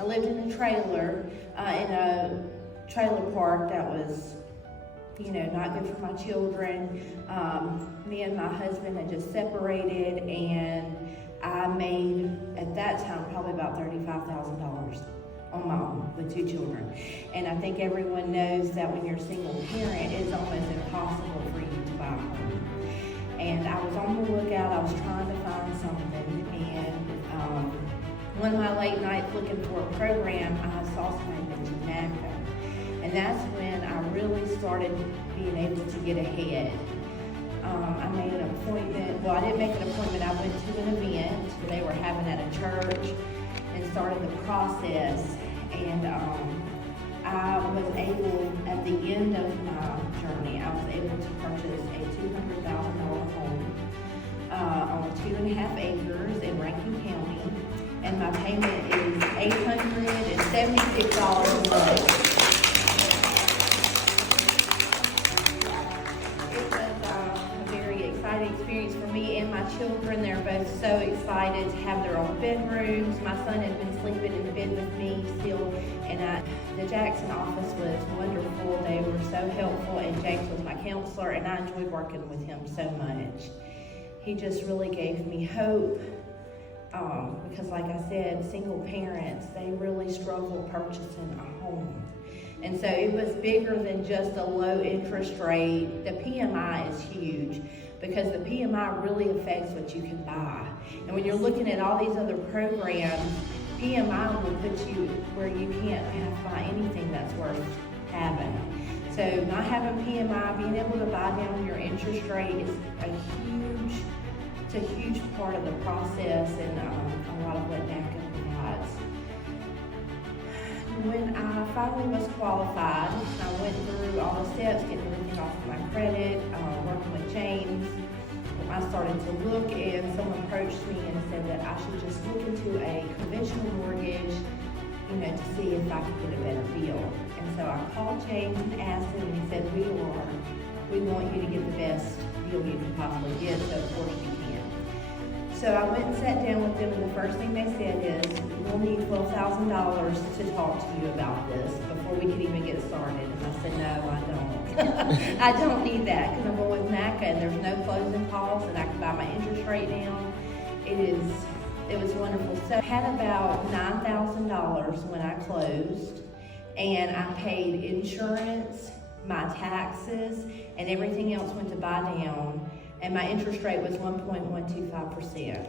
I lived in a trailer, in a trailer park that was, not good for my children. Me and my husband had just separated, and I made, at that time, probably about $35,000 on my own with 2 children. And I think everyone knows that when you're a single parent, it's almost impossible for you to buy a home. And I was on the lookout, I was trying to find something, and one of my late nights looking for a program, I saw something mentioned NACA. And that's when I really started being able to get ahead. I made an appointment, well, I didn't make an appointment, I went to an event they were having at a church and started the process. And I was able, at the end of my journey, I was able to purchase a $200,000 home on 2.5 acres in Rankin County. And my payment is $876 a month. Experience for me and my children. They're both so excited to have their own bedrooms. My son had been sleeping in the bed with me still, and the Jackson office was wonderful. They were so helpful, and James was my counselor, and I enjoyed working with him so much. He just really gave me hope, because like I said, single parents, they really struggle purchasing a home. And so it was bigger than just a low interest rate. The PMI is huge, because the PMI really affects what you can buy. And when you're looking at all these other programs, PMI will put you where you can't buy anything that's worth having. So not having PMI, being able to buy down your interest rate is a huge part of the process, and a lot of what NACA provides. When I finally was qualified, I went through all the steps, getting everything off of my credit, working with James. I started to look, and someone approached me and said that I should just look into a conventional mortgage, to see if I could get a better deal. And so I called James and asked him, and he said, we want you to get the best deal you can possibly get, so of course you can. So I went and sat down with them, and the first thing they said is, we'll need $12,000 to talk to you about this before we can even get started. And I said, no, I don't. I don't need that, because I'm going with NACA, and there's no closing costs, and I can buy my interest rate down. It was wonderful. So I had about $9,000 when I closed, and I paid insurance, my taxes, and everything else went to buy down. And my interest rate was 1.125%.